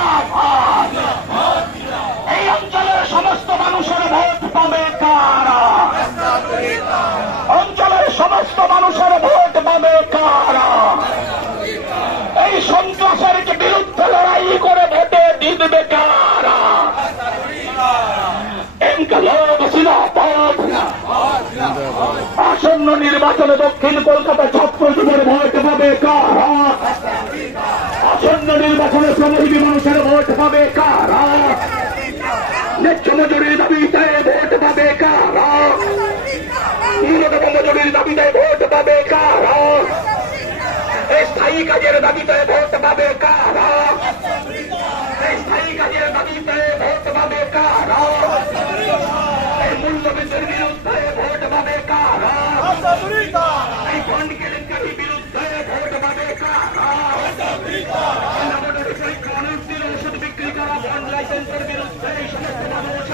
জিন্দাবাদ। এই অঞ্চলের সমস্ত মানুষের ভোট পাবে কারা? অঞ্চলের সমস্ত মানুষের ভোট পাবে কারা? এই সন্ত্রাসের বিরুদ্ধে লড়াই করে ভোটে জিতবে কারা? আসন্ন নির্বাচনে দক্ষিণ কলকাতা ছাত্র যুবের ভোট পাবে কারা? আসন্ন নির্বাচনে শ্রমজীবী মানুষের ভোট পাবে কারা? ন্যায্য মজুরির দাবিতে ভোট পাবে কারা? ন্যূনতম মজুরির দাবিতে ভোট পাবে কারা? স্থায়ী কাজের দাবিতে ভোট পাবে কারা? স্থায়ী কাজের দাবিতে ভোট পাবে কারা? এই মূল্যবৃদ্ধির বিরুদ্ধে ভোট পাবে কারা? এই বন্ড কেলেঙ্কারির বিরুদ্ধে ভোট পাবে কারা? পরীক্ষা অনিশ্চিত ওষুধ বিক্রি করা বন্ড লাইসেন্সের বিরুদ্ধে এই সমস্ত মানুষ